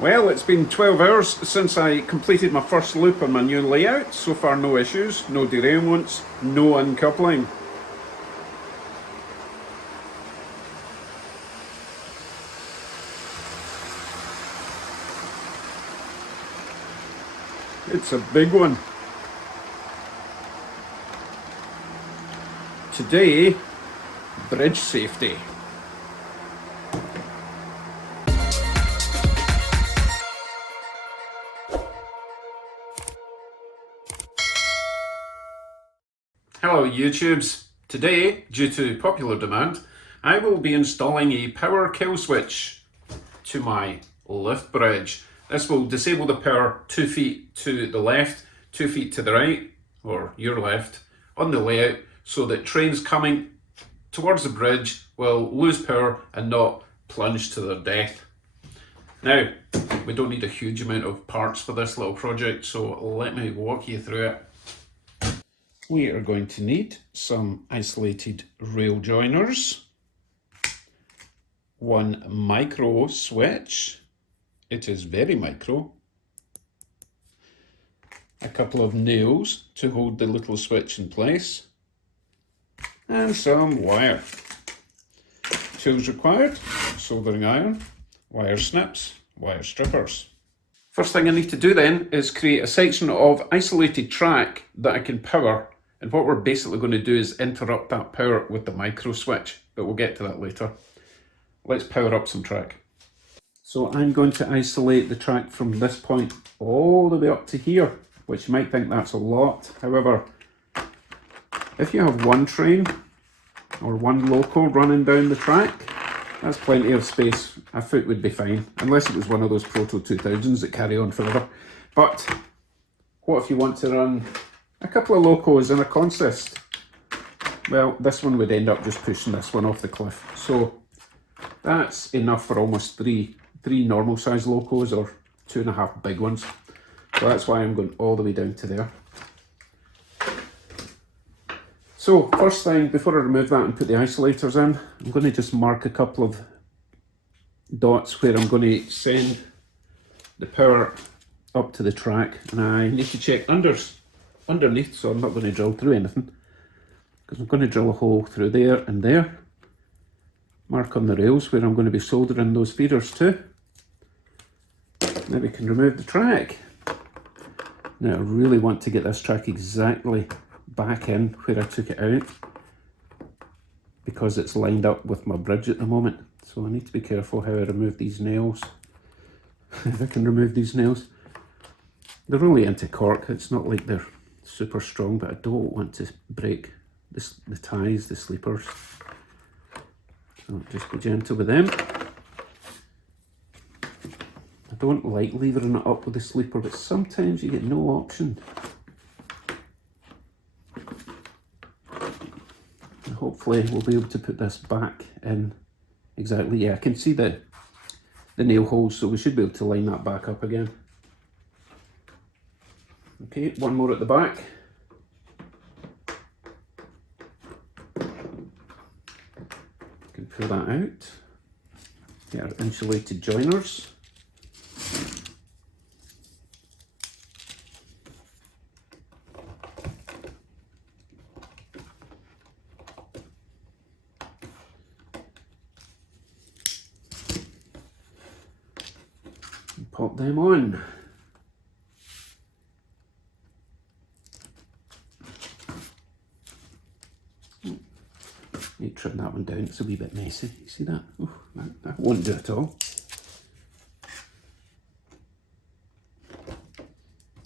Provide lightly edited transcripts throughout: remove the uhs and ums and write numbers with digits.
Well, it's been 12 hours since I completed my first loop on my new layout. So far no issues, no derailments, no uncoupling. It's a big one. Today, bridge safety. Hello YouTubes. Today, due to popular demand, I will be installing a power kill switch to my lift bridge. This will disable the power 2 feet to the left, 2 feet to the right, or your left, on the layout, so that trains coming towards the bridge will lose power and not plunge to their death. Now, we don't need a huge amount of parts for this little project, so let me walk you through it. We are going to need some isolated rail joiners, one micro switch, it is very micro, a couple of nails to hold the little switch in place, and some wire. Tools required: soldering iron, wire snips, wire strippers. First thing I need to do then is create a section of isolated track that I can power, and what we're basically going to do is interrupt that power with the micro switch, but we'll get to that later. Let's power up some track. So I'm going to isolate the track from this point all the way up to here, which you might think that's a lot. However, if you have one train or one loco running down the track, that's plenty of space. A foot would be fine, unless it was one of those Proto 2000s that carry on forever. But what if you want to run a couple of locos and a consist? Well, this one would end up just pushing this one off the cliff. So that's enough for almost three normal size locos, or 2.5 big ones. So that's why I'm going all the way down to there. So first thing, before I remove that and put the isolators in, I'm going to just mark a couple of dots where I'm going to send the power up to the track, and I need to check underneath, so I'm not going to drill through anything, because I'm going to drill a hole through there and there. Mark on the rails where I'm going to be soldering those feeders to. Now we can remove the track. Now I really want to get this track exactly back in where I took it out, because it's lined up with my bridge at the moment. So I need to be careful how I remove these nails. If I can remove these nails. They're only anti-cork, it's not like they're super strong, but I don't want to break the ties, the sleepers. So just be gentle with them. I don't like levering it up with the sleeper, but sometimes you get no option. And hopefully we'll be able to put this back in exactly. Yeah, I can see the nail holes, so we should be able to line that back up again. Okay, one more at the back. Can pull that out. Get our insulated joiners. And pop them on. Need to trim that one down, it's a wee bit messy. You see that? Oh, that won't do at all.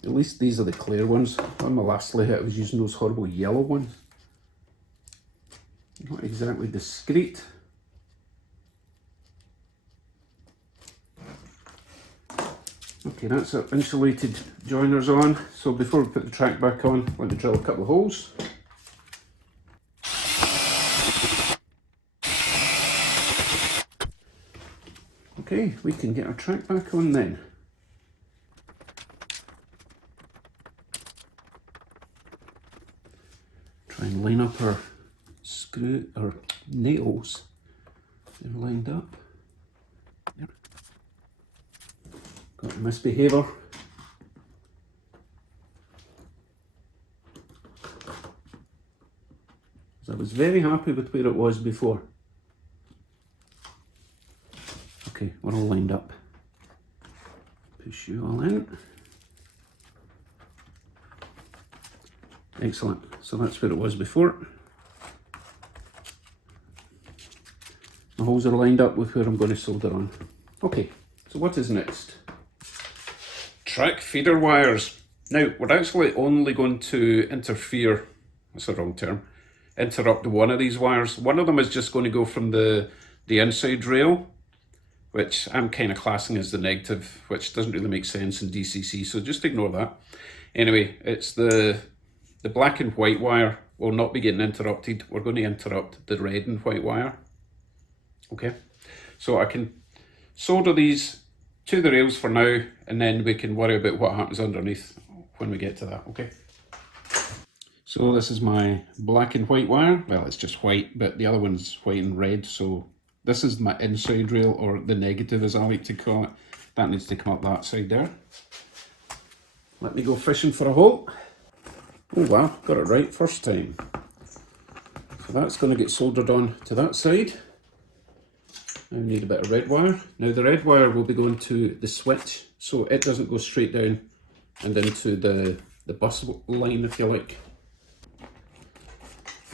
At least these are the clear ones. On my last layout I was using those horrible yellow ones. Not exactly discreet. Okay, that's our insulated joiners on. So before we put the track back on, I'm going to drill a couple of holes. Okay, we can get our track back on then. Try and line up our nails. They're lined up. There. Got a misbehaviour. I was very happy with where it was before. Okay, we're all lined up. Push you all in. Excellent. So that's where it was before. The holes are lined up with where I'm going to solder on. Okay, so what is next? Track feeder wires. Now, we're actually only going to interfere, that's the wrong term, interrupt one of these wires. One of them is just going to go from the inside rail, which I'm kind of classing as the negative, which doesn't really make sense in DCC, so just ignore that. Anyway, it's the black and white wire will not be getting interrupted. We're going to interrupt the red and white wire. Okay, so I can solder these to the rails for now, and then we can worry about what happens underneath when we get to that, okay? So this is my black and white wire. Well, it's just white, but the other one's white and red, so this is my inside rail, or the negative as I like to call it. That needs to come up that side there. Let me go fishing for a hole. Oh wow, got it right first time. So that's going to get soldered on to that side. Now we need a bit of red wire. Now the red wire will be going to the switch, so it doesn't go straight down and into the bus line, if you like.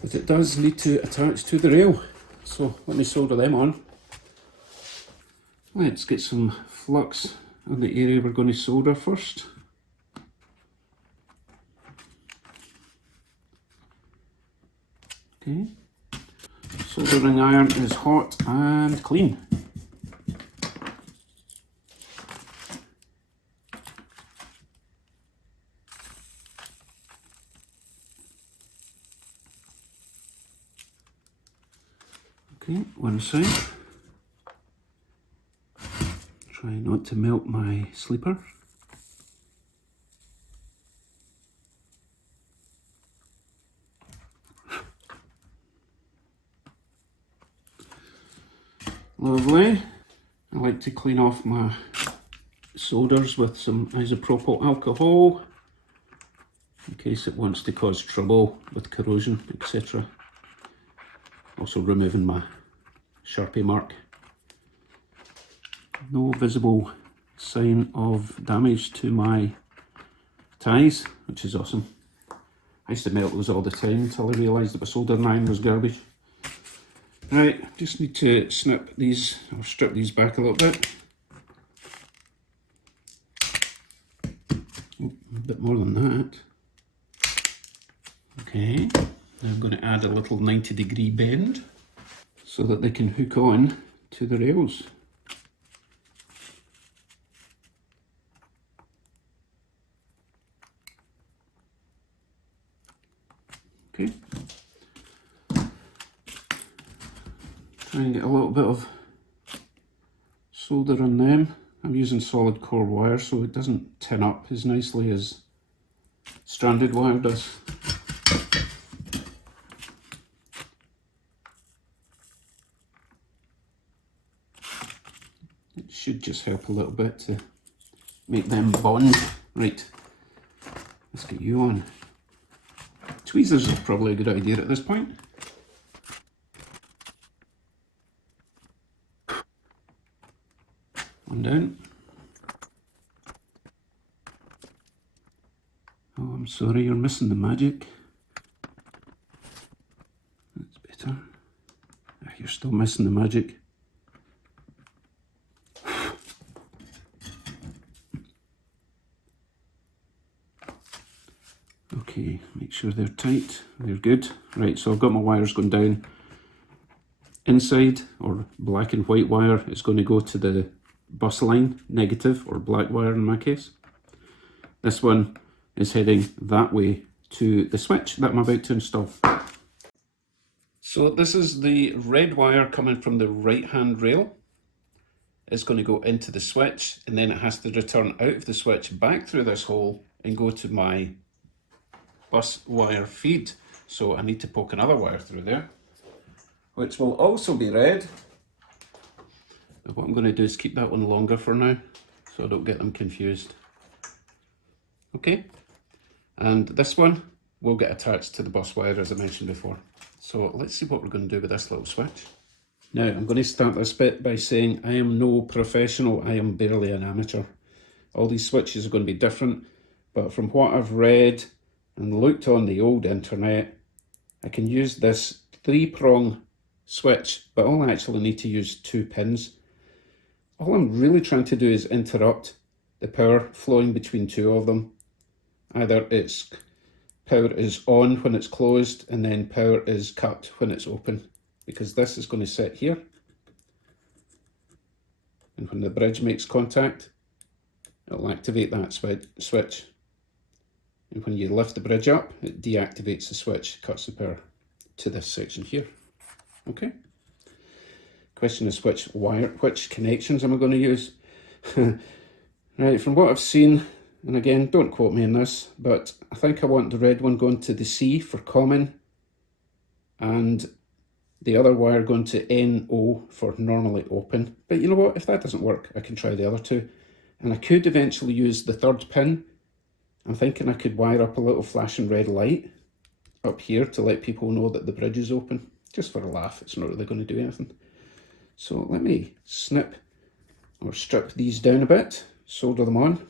But it does need to attach to the rail. So let me solder them on. Let's get some flux on the area we're going to solder first. Okay. Soldering iron is hot and clean. Okay, one side. Try not to melt my sleeper. Lovely. I like to clean off my solders with some isopropyl alcohol in case it wants to cause trouble with corrosion, etc. Also removing my Sharpie mark. No visible sign of damage to my ties, which is awesome. I used to melt those all the time until I realised that my soldering iron was garbage. Right, just need to snip these, or strip these back a little bit. Oh, a bit more than that. Okay, now I'm going to add a little 90-degree bend so that they can hook on to the rails. Okay. Try and get a little bit of solder on them. I'm using solid core wire so it doesn't tin up as nicely as stranded wire does. It should just help a little bit to make them bond. Right, let's get you on. Tweezers is probably a good idea at this point. One down. Oh, I'm sorry, you're missing the magic. That's better. You're still missing the magic. Okay, make sure they're tight. They're good. Right, so I've got my wires going down. Inside, or black and white wire, is going to go to the bus line, negative, or black wire in my case. This one is heading that way to the switch that I'm about to install. So this is the red wire coming from the right hand rail. It's going to go into the switch, and then it has to return out of the switch back through this hole and go to my bus wire feed. So I need to poke another wire through there, which will also be red. But what I'm going to do is keep that one longer for now. so I don't get them confused. Okay, and this one will get attached to the bus wire as I mentioned before. So let's see what we're going to do with this little switch. Now I'm going to start this bit by saying I am no professional, I am barely an amateur. All these switches are going to be different, but from what I've read and looked on the old internet, I can use this 3-prong switch, but I'll actually need to use 2 pins. All I'm really trying to do is interrupt the power flowing between 2 of them. Either it's power is on when it's closed and then power is cut when it's open, because this is going to sit here, and when the bridge makes contact it'll activate that switch, and when you lift the bridge up it deactivates the switch, cuts the power to this section here. Okay, question is which connections am I going to use? Right, from what I've seen, and again don't quote me on this, but I think I want the red one going to the C for common and the other wire going to NO for normally open. But you know what, if that doesn't work I can try the other 2, and I could eventually use the 3rd pin. I'm thinking I could wire up a little flashing red light up here to let people know that the bridge is open, just for a laugh. It's not really going to do anything. So let me snip or strip these down a bit, solder them on,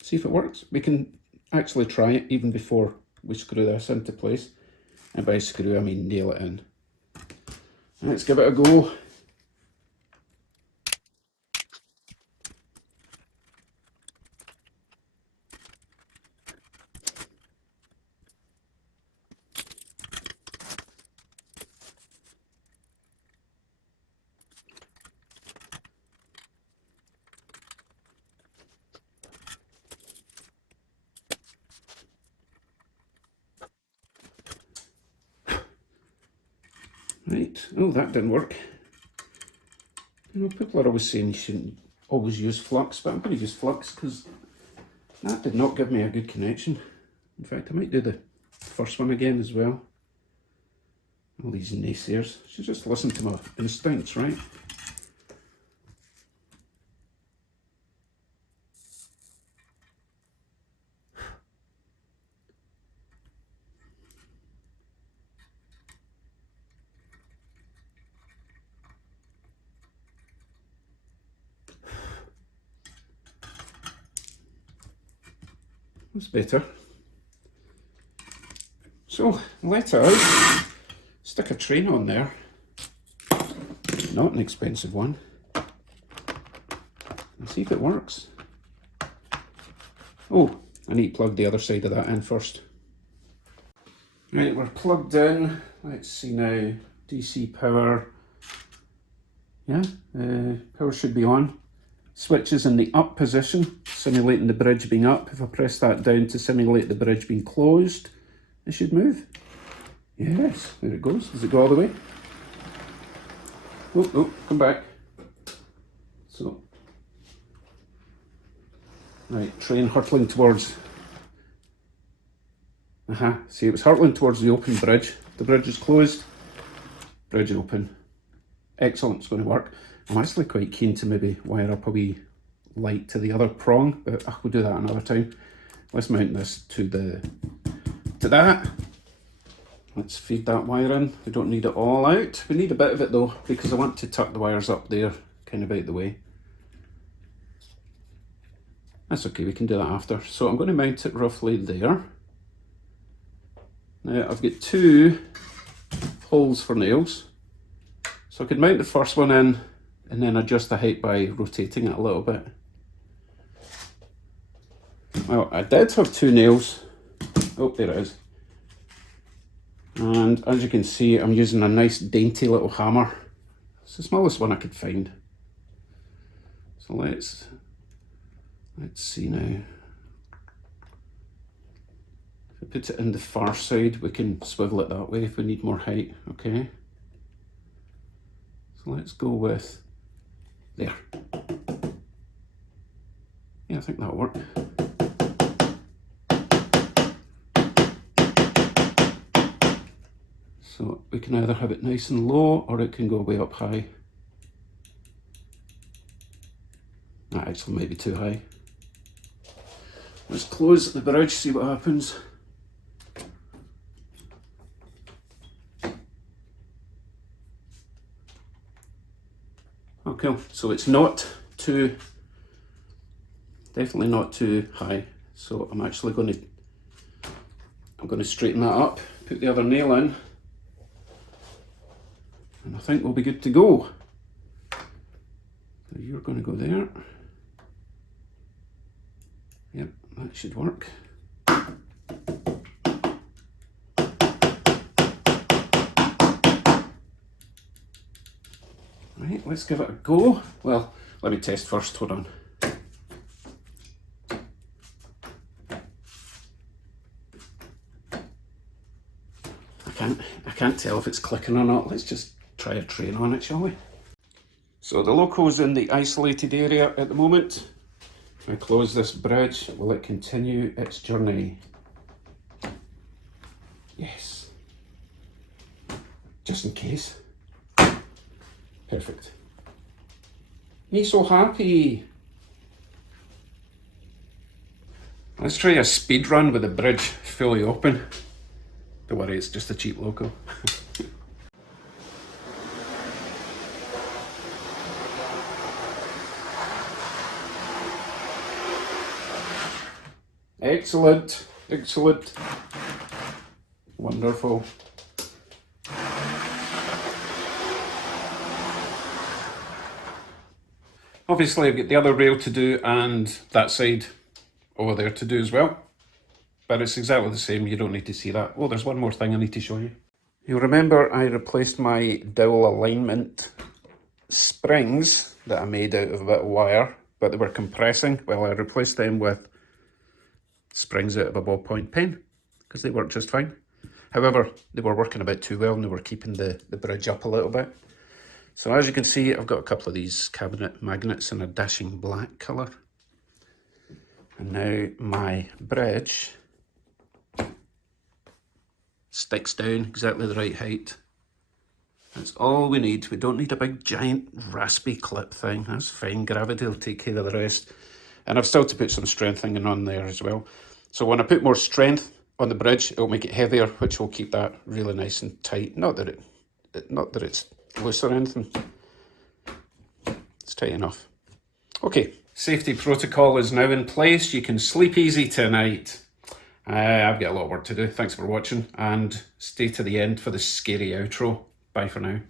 see if it works. We can actually try it even before we screw this into place, and by screw I mean nail it in. Let's give it a go. Right, oh that didn't work. You know, people are always saying you shouldn't always use flux, but I'm going to use flux because that did not give me a good connection. In fact, I might do the first one again as well. All these naysayers should just listen to my instincts, right? That's better. So let us stick a train on there, not an expensive one, and see if it works. Oh, I need to plug the other side of that in first. Right, we're plugged in. Let's see now, DC power. Yeah, power should be on. Switch is in the up position, simulating the bridge being up. If I press that down to simulate the bridge being closed, it should move. Yes, there it goes. Does it go all the way? Oh, oh, come back. So, right, train hurtling towards. See, it was hurtling towards the open bridge. The bridge is closed, bridge open. Excellent, it's going to work. I'm actually quite keen to maybe wire up a wee light to the other prong, but we'll do that another time. Let's mount this to that. Let's feed that wire in. We don't need it all out. We need a bit of it though, because I want to tuck the wires up there, kind of out the way. That's okay, we can do that after. So I'm going to mount it roughly there. Now I've got 2 holes for nails. So I could mount the first one in and then adjust the height by rotating it a little bit. Well, I did have 2 nails. Oh, there it is. And as you can see, I'm using a nice dainty little hammer. It's the smallest one I could find. So let's see now. If I put it in the far side, we can swivel it that way if we need more height, okay? So let's go with there. Yeah, I think that'll work. So we can either have it nice and low or it can go way up high. I Actually, maybe too high. Let's close the bridge, see what happens. Okay, so it's not too, definitely not too high. So I'm actually going to straighten that up, put the other nail in, and I think we'll be good to go. So you're going to go there. Yep, that should work. Right, let's give it a go. Well, let me test first, hold on. I can't tell if it's clicking or not. Let's just try a train on it, shall we? So the loco's in the isolated area at the moment. I close this bridge. Will it continue its journey? Yes. Just in case. Perfect. Me so happy. Let's try a speed run with the bridge fully open. Don't worry, it's just a cheap loco. Excellent, excellent, wonderful. Obviously I've got the other rail to do and that side over there to do as well. But it's exactly the same, you don't need to see that. Oh, there's one more thing I need to show you. You'll remember I replaced my dowel alignment springs that I made out of a bit of wire, but they were compressing. Well, I replaced them with springs out of a ballpoint pen because they worked just fine. However, they were working a bit too well and they were keeping the bridge up a little bit. So as you can see, I've got a couple of these cabinet magnets in a dashing black colour. And now my bridge sticks down exactly the right height. That's all we need. We don't need a big giant raspy clip thing. That's fine, gravity will take care of the rest. And I've still to put some strengthening on there as well. So when I put more strength on the bridge, it'll make it heavier, which will keep that really nice and tight. Not that it's loose or anything. It's tight enough. Okay, safety protocol is now in place. You can sleep easy tonight. I've got a lot of work to do. Thanks for watching and stay to the end for the scary outro. Bye for now.